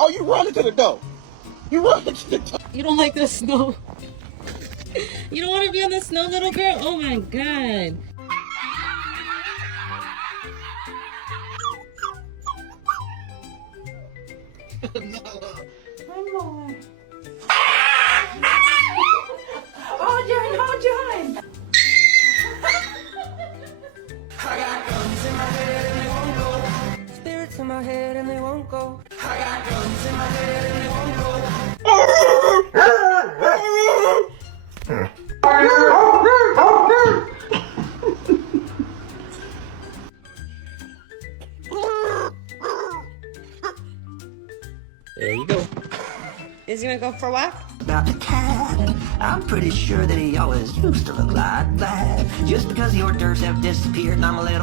Oh, you run into the door. You run into the door. You don't like the snow? You don't want to be on the snow, little girl? Oh my god. Hold John. I got guns in my head and they won't go. Spirits in my head and they won't go. I got guns in my head and they won't go. There you go. Is he gonna go for a walk? About the cat, I'm pretty sure that he always used to look like that. Just because the hors d'oeuvres have disappeared and I'm a little